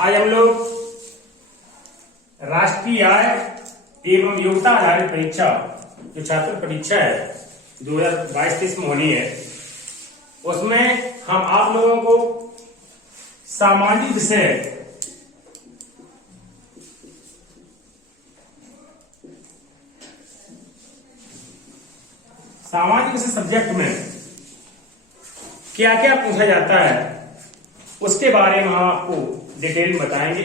आज हम लोग राष्ट्रीय आय एवं योग्यता आधारित परीक्षा जो छात्र परीक्षा है 2022-23 में होनी है, उसमें हम आप लोगों को सामाजिक विषय सब्जेक्ट में क्या क्या पूछा जाता है उसके बारे में हम आपको डिटेल में बताएंगे।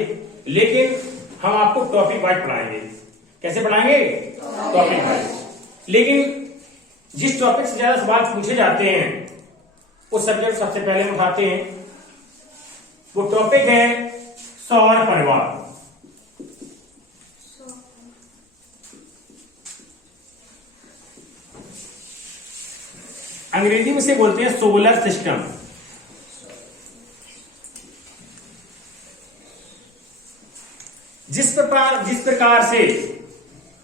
लेकिन हम आपको टॉपिक वाइज पढ़ाएंगे। कैसे पढ़ाएंगे? Topic wise. लेकिन जिस टॉपिक से ज्यादा सवाल पूछे जाते हैं उस सब्जेक्ट सबसे पहले हम उठाते हैं। वो टॉपिक है सौर परिवार। अंग्रेजी में से बोलते हैं सोलर सिस्टम। जिस प्रकार से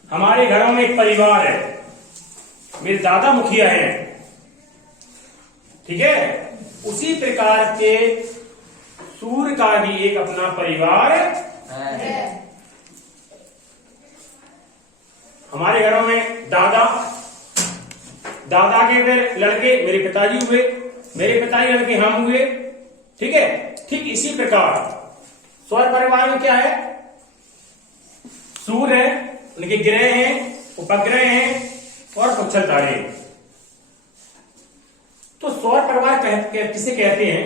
हमारे घरों में एक परिवार है, मेरे दादा मुखिया हैं, ठीक है, उसी प्रकार के सूर्य का भी एक अपना परिवार है। हमारे घरों में दादा के फिर लड़के मेरे पिताजी हुए, मेरे पिताजी लड़के हम हुए, ठीक है। ठीक इसी प्रकार सौर परिवार में क्या है? सूर्य है, उनके ग्रह हैं, उपग्रह हैं और पुच्छल तारे। तो सौर परिवार किसे कहते हैं?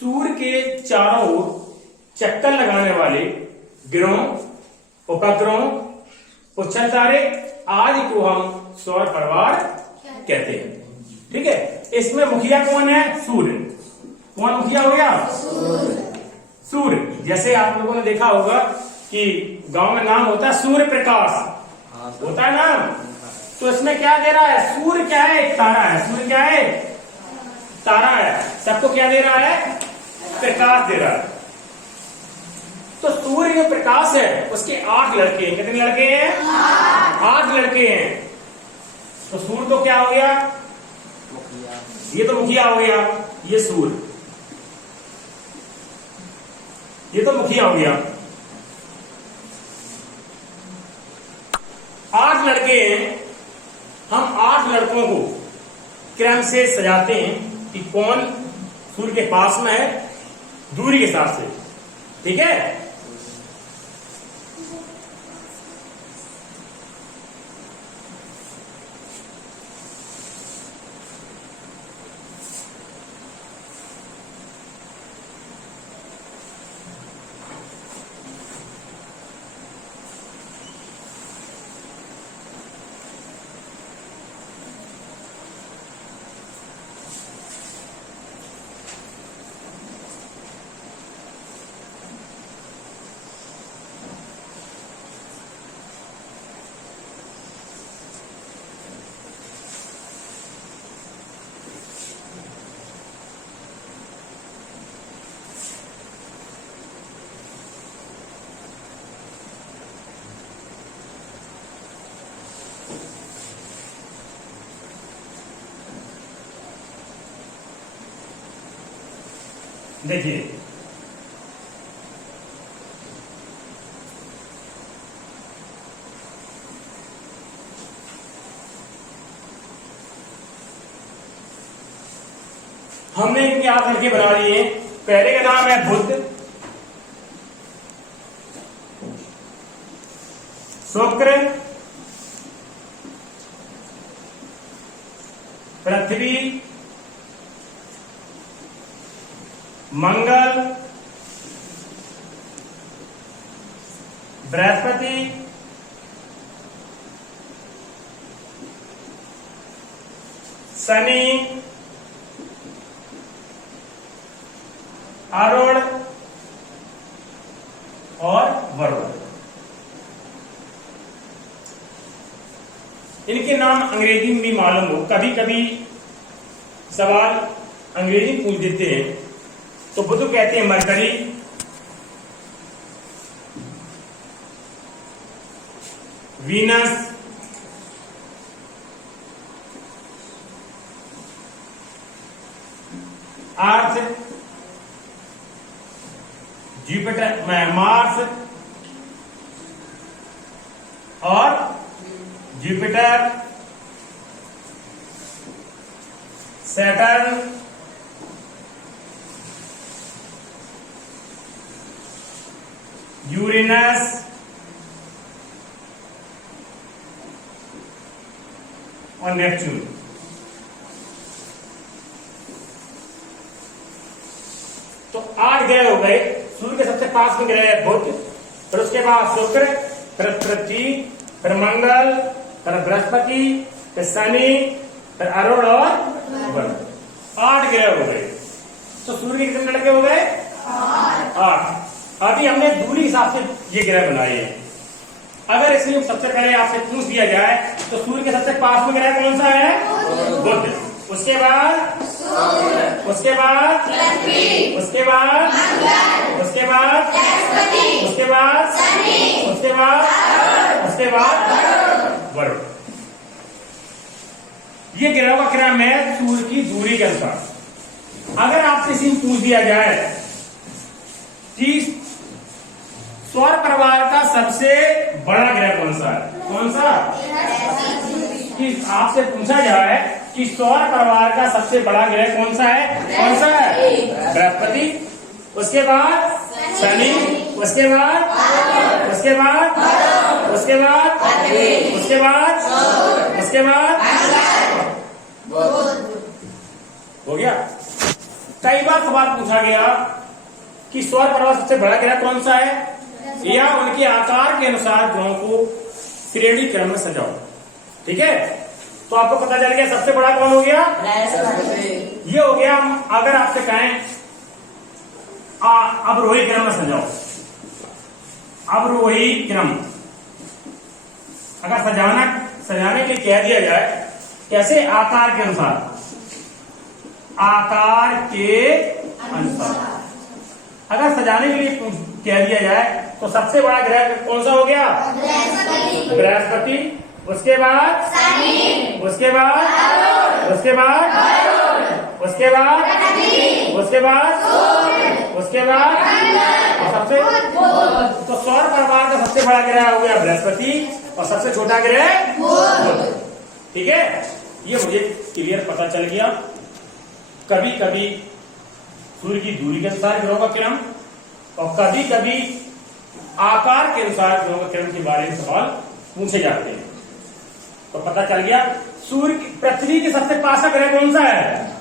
सूर्य के चारों ओर चक्कर लगाने वाले ग्रहों, उपग्रहों, पुच्छल तारे आदि को हम सौर परिवार कहते हैं, ठीक है। इसमें मुखिया कौन है? सूर्य। कौन मुखिया हो गया? सूर्य। जैसे आप लोगों ने देखा होगा कि गांव में नाम होता है सूर्य प्रकाश, होता है नाम। तो इसमें क्या दे रहा है? सूर्य क्या है? एक तारा है। सूर्य क्या है? तारा है। सबको क्या दे रहा है? प्रकाश दे रहा है। तो सूर्य जो प्रकाश है उसके 8 लड़के हैं। कितने लड़के हैं? 8 लड़के हैं। तो सूर्य तो क्या हो गया? ये तो मुखिया हो गया, ये सूर्य, ये तो मुखिया हो गया। 8 लड़के हैं। हम 8 लड़कों को क्रम से सजाते हैं कि कौन सूर्य के पास में है, दूरी के हिसाब से, ठीक है। देखिए, हमने इनके 8 लड़के बना लिए। पहले का नाम है बुध, शुक्र, पृथ्वी, मंगल, बृहस्पति, शनि, अरुण और वरुण। इनके नाम अंग्रेजी में भी मालूम हो, कभी कभी सवाल अंग्रेजी में पूछ देते हैं। तो बुध कहते हैं मरकरी, वीनस, अर्थ, जुपिटर, मार्स और जुपिटर, सैटर्न, यूरेनस और नेपच्यून। तो 8 ग्रह हो गए। सूर्य के सबसे पास में ग्रह है बुध, फिर उसके बाद शुक्र, फिर पृथ्वी, फिर मंगल, फिर बृहस्पति, फिर शनि, फिर अरुण और बुध। 8 ग्रह हो गए। तो सूर्य के कितने लड़के हो गए? 8। अभी हमने दूरी हिसाब से ये ग्रह बनाए हैं। अगर इसमें सबसे पहले आपसे पूछ दिया जाए तो सूर्य के सबसे पास में ग्रह कौन सा है? बुध। उसके बाद उसके बाद उसके बाद उसके बाद उसके बाद उसके बाद उसके बाद वरुण। ये ग्रह का क्रम है सूर्य की दूरी के अनुसार। अगर आपसे इसी में पूछ दिया जाए कि सौर परिवार का सबसे बड़ा ग्रह कौन सा है? कौन सा? कि आपसे पूछा जाए कि सौर परिवार का सबसे बड़ा ग्रह कौन सा है? कौन सा है? बृहस्पति। उसके बाद शनि, उसके बाद उसके बाद उसके बाद उसके बाद उसके बाद हो गया। कई बार सवाल पूछा गया कि सौर परिवार सबसे बड़ा ग्रह कौन सा है, या उनके आकार के अनुसार ग्रहों को श्रेणी क्रम में सजाओ। ठीक है, तो आपको पता चल गया सबसे बड़ा कौन हो गया? ये हो गया। अगर आपसे कहें अब रोही क्रम में सजाओ, अब रोही क्रम अगर सजाने के लिए कह दिया जाए, कैसे? आकार के अनुसार, आकार के अनुसार अगर सजाने के लिए कह दिया जाए तो सबसे बड़ा ग्रह कौन सा हो गया? बृहस्पति। उसके बाद उसके बाद उसके बाद उसके बाद उसके बाद उसके बाद सबसे तो सौर परिवार का सबसे बड़ा ग्रह हो गया बृहस्पति और सबसे छोटा ग्रह बुध। ठीक है, ये मुझे क्लियर पता चल गया। कभी कभी सूर्य की दूरी के अनुसार ग्रहों का क्रम और कभी कभी आकार के अनुसार ग्रहों के क्रम के बारे में सवाल पूछे जाते हैं। तो पता चल गया सूर्य पृथ्वी के सबसे पास का ग्रह कौन सा है?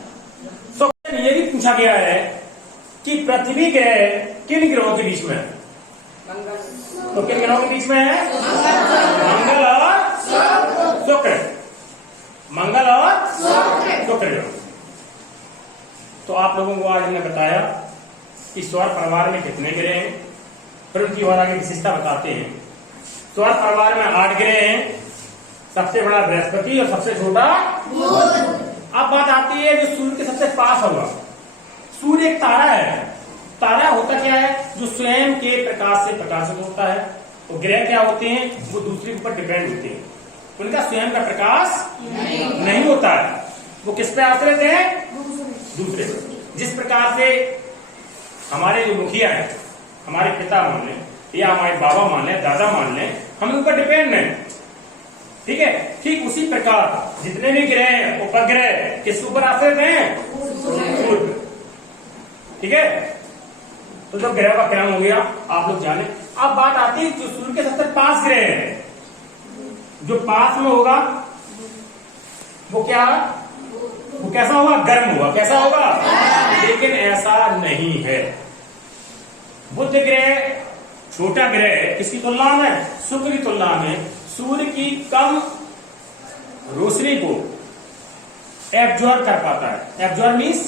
तो ये भी पूछा गया है कि पृथ्वी ग्रह किन ग्रहों के बीच में है? तो किन ग्रहों के बीच में है? मंगल और शुक्र। मंगल और शुक्र ग्रह। तो आप लोगों को आज हमने बताया कि सौर परिवार में कितने ग्रह हैं, फिर उनकी और आगे विशेषता बताते हैं। सौर परिवार में 8 ग्रह हैं, सबसे बड़ा बृहस्पति और सबसे छोटा बुध। अब बात आती है जो सूर्य के सबसे पास होगा। सूर्य एक तारा है। तारा होता क्या है? जो स्वयं के प्रकाश से प्रकाशित होता है। तो ग्रह क्या होते हैं? वो दूसरे के ऊपर डिपेंड होते हैं, उनका स्वयं का प्रकाश नहीं होता है। वो किस पे आश्रित है? दूसरे पर। जिस प्रकार से हमारे जो मुखिया है, हमारे पिता मान लें या हमारे बाबा मान लें, दादा मान लें, हम उन पर डिपेंड हैं। ठीक है, ठीक उसी प्रकार जितने भी ग्रह उपग्रह किस ऊपर आश्रित हैं? सूर्य। ठीक है, तो जो ग्रह का क्रम हो गया आप लोग जाने। अब बात आती है जो सूर्य के सबसे पास ग्रह है, जो पास में होगा वो क्या? वो कैसा होगा? गर्म होगा। कैसा होगा? लेकिन ऐसा नहीं है। बुध ग्रह छोटा ग्रह है, किसकी तुलना में? शुक्र की तुलना में। सूर्य की कम रोशनी को एब्जॉर्ब कर पाता है। एब्जॉर्ब मीन्स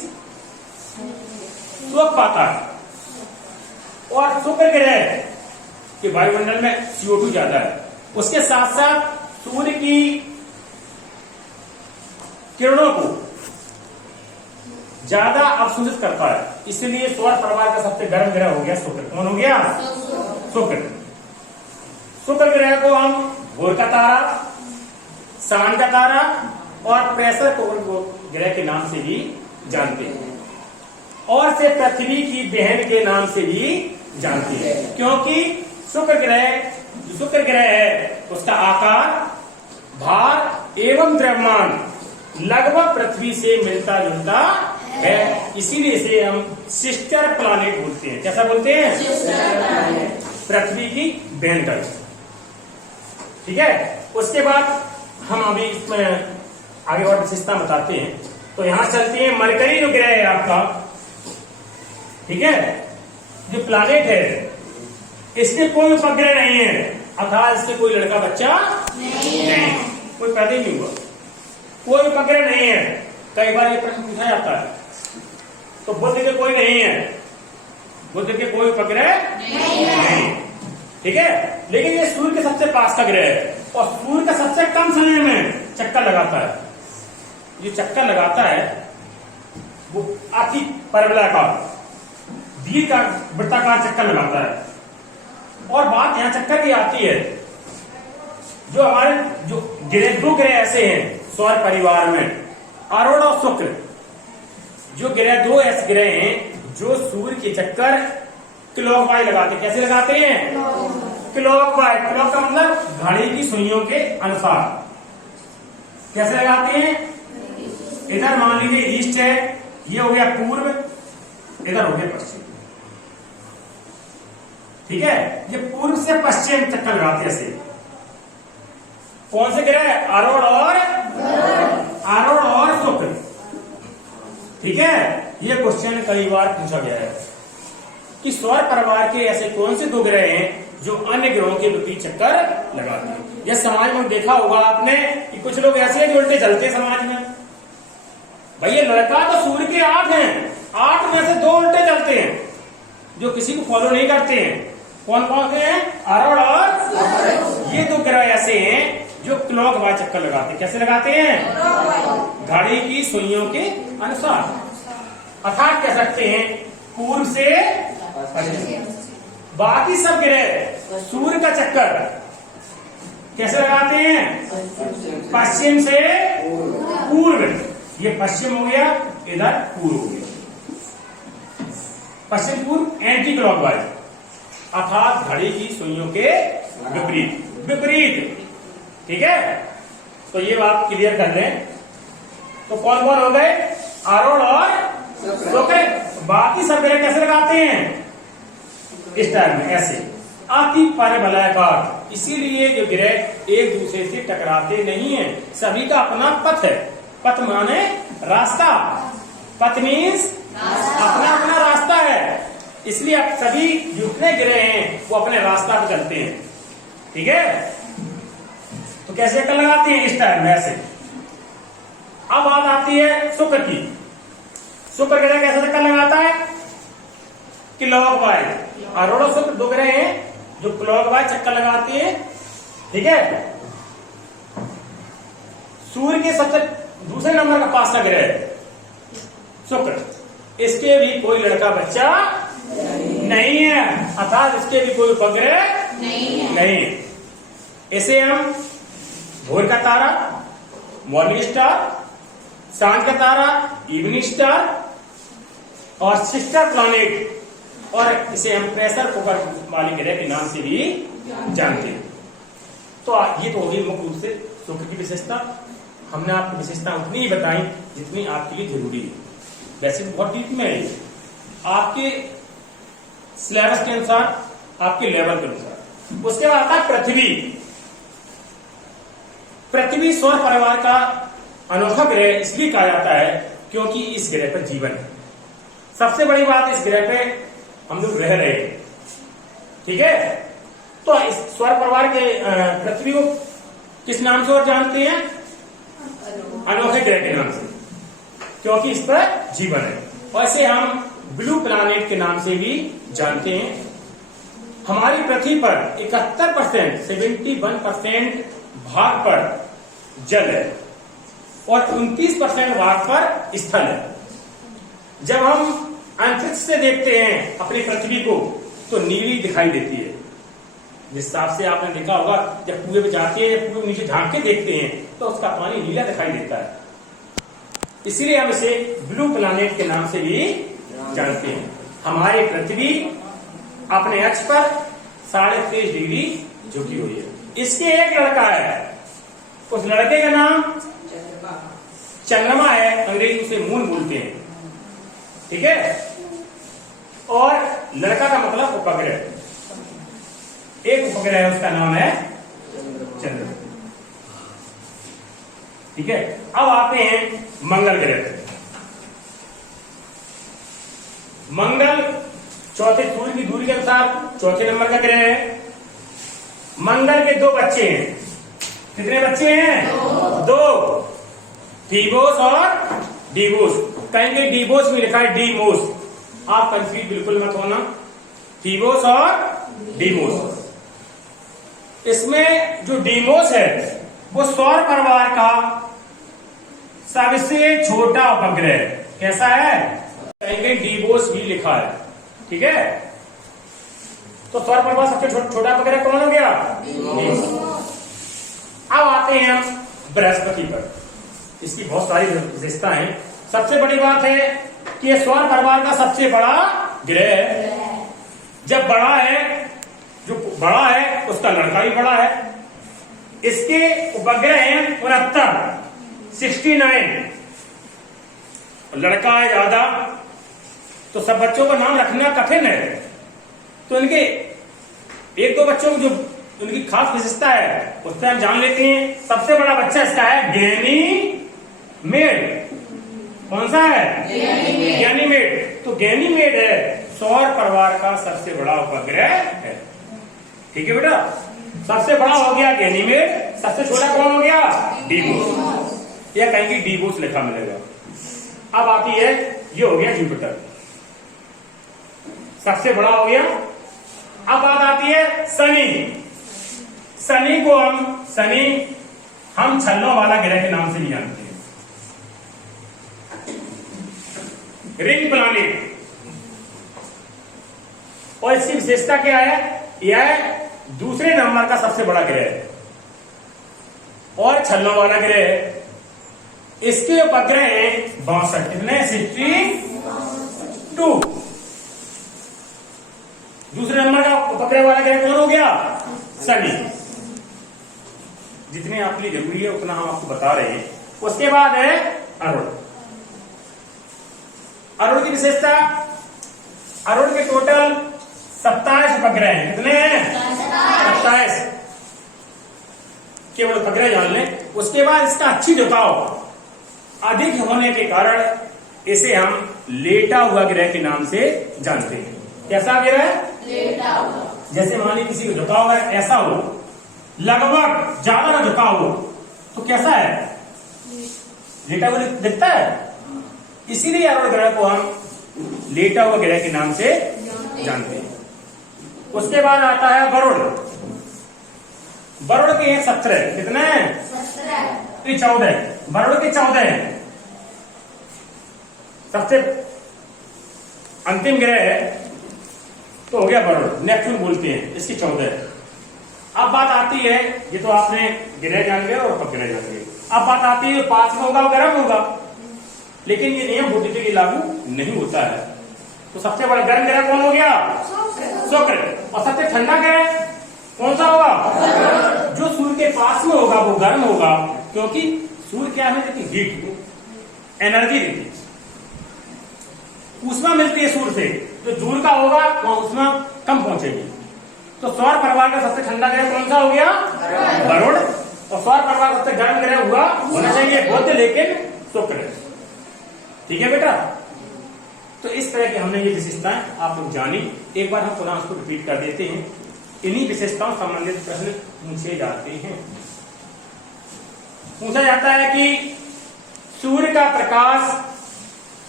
सोख पाता है। और शुक्र ग्रह के वायुमंडल में CO2 ज्यादा है। उसके साथ साथ सूर्य की किरणों को ज्यादा अवशोषित करता है, इसलिए सौर परिवार का सबसे गर्म ग्रह हो गया शुक्र। कौन हो गया? शुक्र। शुक्र ग्रह को हम भोर का तारा, शाम का तारा और प्रेशर कोर ग्रह के नाम से भी जानते हैं, और से पृथ्वी की बहन के नाम से भी जानते हैं, क्योंकि शुक्र ग्रह है उसका आकार, भार एवं द्रव्यमान लगभग पृथ्वी से मिलता जुलता है, इसीलिए इसे हम सिस्टर प्लैनेट बोलते हैं। कैसा बोलते हैं? पृथ्वी की बहन का। ठीक है, उसके बाद हम अभी इसमें आगे और विशेषता बताते हैं। तो यहां चलते हैं, मरकरी जो ग्रह है आपका, ठीक है, जो प्लैनेट है, इसके कोई उपग्रह नहीं है, अर्थात इससे कोई लड़का बच्चा नहीं, कोई पैदा ही नहीं हुआ, कोई उपग्रह नहीं है। कई बार ये प्रश्न पूछा जाता है, तो बुध के कोई नहीं है, बुध के कोई उपग्रह नहीं, ठीक है, लेकिन ये सूर्य के सबसे पास का ग्रह है और सूर्य का सबसे कम समय में चक्कर लगाता है। जो चक्कर लगाता है वो अति परवलयाकार दीर्घ वृत्ताकार चक्कर लगाता है। और बात यहां चक्कर की आती है, जो हमारे जो ग्रह, दो ग्रह ऐसे हैं सौर परिवार में, अरुण और शुक्र, जो ग्रह दो ऐसे ग्रह हैं जो सूर्य के चक्कर क्लॉकवाइज लगाते हैं। कैसे लगाते हैं? क्लॉकवाइज। क्लॉक का मतलब घड़ी की सुइयों के अनुसार। कैसे लगाते हैं? इधर मान लीजिए ईस्ट है, ये हो गया पूर्व, इधर हो गया पश्चिम, ठीक है, ये पूर्व से पश्चिम चक्कर लगाते हैं ऐसे। कौन से ग्रह? अरुण और शुक्र, ठीक है। ये क्वेश्चन कई बार पूछा गया है कि सौर परिवार के ऐसे कौन से दो ग्रह हैं जो अन्य ग्रहों के विपरीत चक्कर लगाते हैं। यह समाज में देखा होगा आपने कि कुछ लोग ऐसे हैं जो उल्टे चलते हैं समाज में। भैया लड़का तो सूर्य के 8 हैं, 8 में से 2 उल्टे चलते हैं जो किसी को फॉलो नहीं करते हैं। कौन कौन से हैं? अरुण और ये 2 ग्रह ऐसे हैं जो क्लॉकवाइज चक्कर लगाते हैं। कैसे लगाते हैं? घड़ी की सुइयों के अनुसार, अर्थात कह सकते हैं पूर्व से पश्चिम। बाकी सब ग्रह सूर्य का चक्कर कैसे लगाते हैं? पश्चिम से पूर्व। ये पश्चिम हो गया, इधर पूर्व हो गया। पश्चिम पूर्व एंटी क्लॉकवाइज, अर्थात घड़ी की सुइयों के विपरीत। ठीक है, तो ये बात क्लियर कर लें। तो कौन कौन हो गए? अरुण और शुक्र। बाकी सब ग्रह कैसे लगाते हैं? इस टाइम में ऐसे अति परवलयाकार। इसीलिए जो ग्रह एक दूसरे से टकराते नहीं है, सभी का अपना पथ है। पथ माने रास्ता, पथ मीन्स अपना अपना रास्ता है। इसलिए अब सभी जितने ग्रह हैं वो अपने रास्ता पे चलते हैं, ठीक है। तो कैसे चक्कर लगाते हैं? इस टाइम में ऐसे। अब बात आती है शुक्र की। शुक्र ग्रह कैसे चक्कर लगाता है? क्लॉकवाइज। अरुण और शुक्र 2 ग्रह हैं जो क्लॉकवाइज चक्कर लगाते हैं, ठीक है। सूर्य के सबसे दूसरे नंबर का पास का ग्रह है शुक्र। इसके भी कोई लड़का बच्चा नहीं है, अर्थात इसके भी कोई उपग्रह नहीं। इसे हम भोर का तारा, मॉर्निंग स्टार, सांझ का तारा, इवनिंग स्टार और सिस्टर प्लैनेट, और इसे हम प्रेशर कुकर वाले ग्रह के नाम से भी जानते हैं। तो ये तो होगी मुख्य रूप से शुक्र की विशेषता। हमने आपको विशेषता उतनी ही बताई जितनी आपके लिए जरूरी है। वैसे बहुत डीप में है, आपके सिलेबस के अनुसार, आपके लेवल के अनुसार। उसके बाद आता है पृथ्वी। पृथ्वी सौर परिवार का अनोखा ग्रह इसलिए कहा जाता है क्योंकि इस ग्रह पर जीवन है। सबसे बड़ी बात, इस ग्रह पे हम लोग रह रहे हैं, ठीक है। तो इस सौर परिवार के पृथ्वी को किस नाम से और जानते हैं? अनोखे ग्रह के नाम से, क्योंकि इस पर जीवन है। और इसे हम ब्लू प्लैनेट के नाम से भी जानते हैं। हमारी पृथ्वी पर 71%, 71% भाग पर जल है और 29% भाग पर स्थल है। जब हम अंतरिक्ष से देखते हैं अपनी पृथ्वी को तो नीली दिखाई देती है। जिस हिसाब से आपने देखा होगा, जब कुएं पे जाते हैं, कुएं के नीचे झांक के देखते हैं तो उसका पानी नीला दिखाई देता है। इसीलिए हम इसे ब्लू प्लैनेट के नाम से भी जानते हैं। हमारी पृथ्वी अपने अक्ष पर 23.5 डिग्री झुकी हुई है। इसके एक लड़का है, उस लड़के का नाम चंद्रमा है, अंग्रेजी उसे मून बोलते हैं, ठीक है। और लड़का का मतलब उपग्रह, एक उपग्रह है, उसका नाम है चंद्र, ठीक है। अब आते हैं मंगल ग्रह पे। मंगल चौथे सूर्य की दूरी के अनुसार चौथे नंबर का ग्रह है। मंगल के 2 बच्चे हैं। कितने बच्चे हैं? 2, थीबोस और डीबोस। कहेंगे डीबोस में लिखा है डीमोस, आप कंफ्यूज बिल्कुल मत होना, थीबोस और डीमोस। इसमें जो डीमोस है वो सौर परिवार का सबसे छोटा उपग्रह है। कैसा है? कहेंगे डीबोस भी लिखा है, ठीक है। तो सौर परिवार सबसे छोटा उपग्रह कौन हो गया? अब आते हैं हम बृहस्पति पर। इसकी बहुत सारी विशेषता है। सबसे बड़ी बात है कि यह सौर परिवार का सबसे बड़ा ग्रह है। जब बड़ा है, जो बड़ा है उसका लड़का भी बड़ा है। इसके उपग्रह हैं 69, लड़का है ज्यादा, तो सब बच्चों का नाम रखना कठिन है। तो इनके 1-2 बच्चों को जो उनकी खास विशेषता है उससे हम जान लेते हैं। सबसे बड़ा बच्चा इसका है गैनीमेड। कौन सा है? गैनीमेड। तो गैनीमेड है सौर परिवार का सबसे बड़ा उपग्रह है, ठीक है बेटा। सबसे बड़ा हो गया गैनीमेड, सबसे छोटा कौन हो गया? डीबोस। या कहेंगे डीबोस लिखा मिलेगा। अब आती है, ये हो गया जुपिटर, सबसे बड़ा हो गया। अब बात आती है शनि। शनि को हम छल्लों वाला ग्रह के नाम से भी जानते हैं, रिंग प्लैनेट। और इसकी विशेषता क्या है? यह दूसरे नंबर का सबसे बड़ा ग्रह है और छल्लों वाला ग्रह है। इसके उपग्रह है 62। कितने? 62। दूसरे नंबर का उपग्रह वाला ग्रह कौन हो गया? शनि। जितने आपके लिए जरूरी है उतना हम आपको बता रहे हैं। उसके बाद है अरुण। अरुण की विशेषता, अरुण के टोटल 27 उपग्रह हैं। कितने हैं? 27। केवल उपग्रह जान लें। उसके बाद इसका अच्छी झुकाव अधिक होने के कारण इसे हम लेटा हुआ ग्रह के नाम से जानते हैं। कैसा ग्रह? लेटा हुआ। जैसे मान लीजिए किसी को झुकाव ऐसा हो, लगभग ज्यादा ना झुकाव हो, तो कैसा है? लेटा हुआ दिखता है। इसीलिए अरुण ग्रह को हम लेटा हुआ ग्रह के नाम से जानते हैं। उसके बाद आता है वरुण। वरुण के 17। कितने? 14। वरुण के 14 हैं। सबसे अंतिम ग्रह है तो हो गया वरुण, नेपच्यून बोलते हैं, इसकी 14 है। अब बात आती है, ये तो आपने ग्रह जान लिया और उपग्रह जान लिया। अब बात आती है पास में होगा गर्म होगा, लेकिन ये नियम बुद्धि के लिए लागू नहीं होता है। तो सबसे बड़ा गर्म ग्रह कौन हो गया? शुक्र। और सबसे ठंडा ग्रह कौन सा होगा? जो सूर्य के पास में होगा वो गर्म होगा, क्योंकि सूर्य क्या है? हीट, एनर्जी देती है, ऊष्मा मिलती है सूर्य से। जो दूर का होगा वहां ऊष्मा कम पहुंचेगी। तो सौर परिवार का सबसे ठंडा ग्रह कौन सा हो गया? वरुण। और सौर परिवार का सबसे गर्म ग्रह हुआ होना चाहिए बुध, लेकिन शुक्र। ठीक है बेटा। तो इस तरह की हमने ये विशेषताएं आप लोग जानी। एक बार हम पुनः उसको रिपीट कर देते हैं। इन्हीं विशेषताओं संबंधित प्रश्न पूछे जाते हैं। पूछा जाता है कि सूर्य का प्रकाश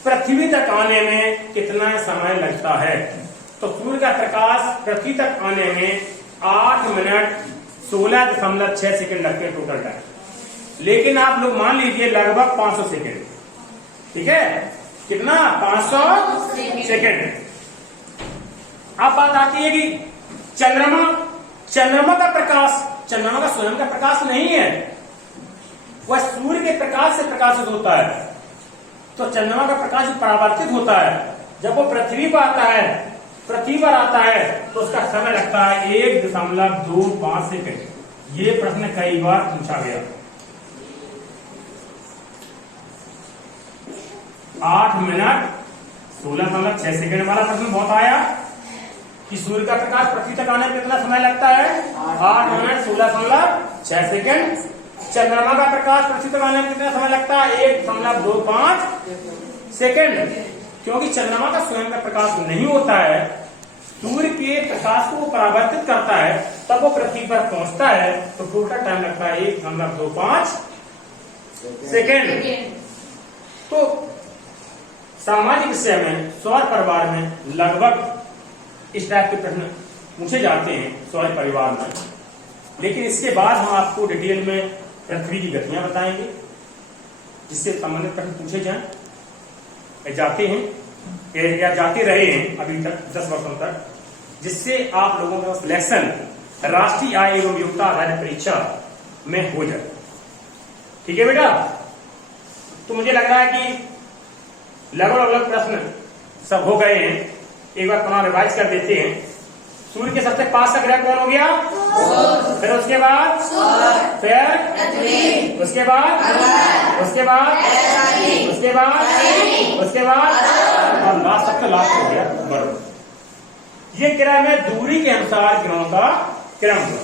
पृथ्वी तक आने में कितना समय लगता है? तो सूर्य का प्रकाश पृथ्वी तक आने में 8 मिनट 16.6 सेकंड लगते हैं टोटल टाइम। लेकिन आप लोग मान लीजिए लगभग 500 सेकंड। ठीक है? कितना? 500 सेकंड। अब बात आती है कि चंद्रमा का प्रकाश, चंद्रमा का स्वयं का प्रकाश नहीं है, वह सूर्य के प्रकाश से प्रकाशित होता है। तो चंद्रमा का प्रकाश परावर्तित होता है। जब वो पृथ्वी पर आता है पृथ्वी पर आता है तो उसका समय लगता है 1.25 सेकंड। ये प्रश्न कई बार पूछा गया। 8 मिनट 16.6 सेकंड वाला प्रश्न बहुत आया कि सूर्य का प्रकाश पृथ्वी तक आने में कितना समय लगता है? 8 मिनट 16.6 सेकंड। चंद्रमा का प्रकाश पृथ्वी तक आने में कितना समय लगता है? 1.25 सेकंड। क्योंकि चंद्रमा का स्वयं का प्रकाश नहीं होता है, सूर्य के प्रकाश को परावर्तित करता है, तब वो पृथ्वी पर पहुंचता है, तो टोटल टाइम लगता है 1.25 सेकेंड। तो सामाजिक विषय में सौर परिवार में लगभग इस टाइप के प्रश्न पूछे जाते हैं सौर परिवार में। लेकिन इसके बाद हम आपको डिटेल में पृथ्वी की गतियां बताएंगे, जिससे संबंधित प्रश्न पूछे जाते हैं या जाते रहे हैं अभी तक 10 वर्षों तक, जिससे आप लोगों का सिलेक्शन राष्ट्रीय आय एवं योग्यता आधारित परीक्षा में हो जाए। ठीक है बेटा? तो मुझे लग रहा है कि लगभग प्रश्न सब हो गए हैं। एक बार पुनः रिवाइज कर देते हैं। सूर्य के सबसे पास का ग्रह कौन हो गया? फिर उसके बाद फिर उसके बाद और लास्ट सबसे लास्ट हो गया बरुण। ये ग्रह में दूरी के अनुसार ग्रहों का क्रम हुआ।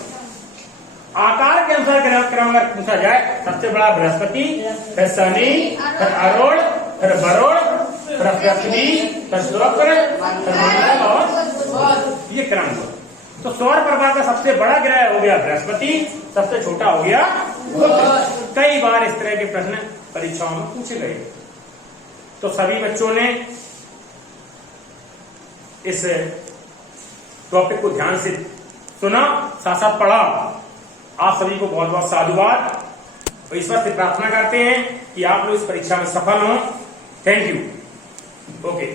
आकार के अनुसार ग्रह क्रम अगर पूछा जाए, सबसे बड़ा बृहस्पति, फिर शनि, फिर अरुण, फिर वरुण, फिर पृथ्वी, फिर शुक्र, फिर मंगल और ये क्रम हुआ। तो सौर परिवार का सबसे बड़ा ग्रह हो गया बृहस्पति, सबसे छोटा हो गया बुध। कई बार इस तरह के प्रश्न परीक्षाओं में पूछे गए। तो सभी बच्चों ने इस टॉपिक को ध्यान से सुना, साथ साथ पढ़ा। आप सभी को बहुत बहुत साधुवाद और ईश्वर से प्रार्थना करते हैं कि आप लोग इस परीक्षा में सफल हों। Thank you. ओके।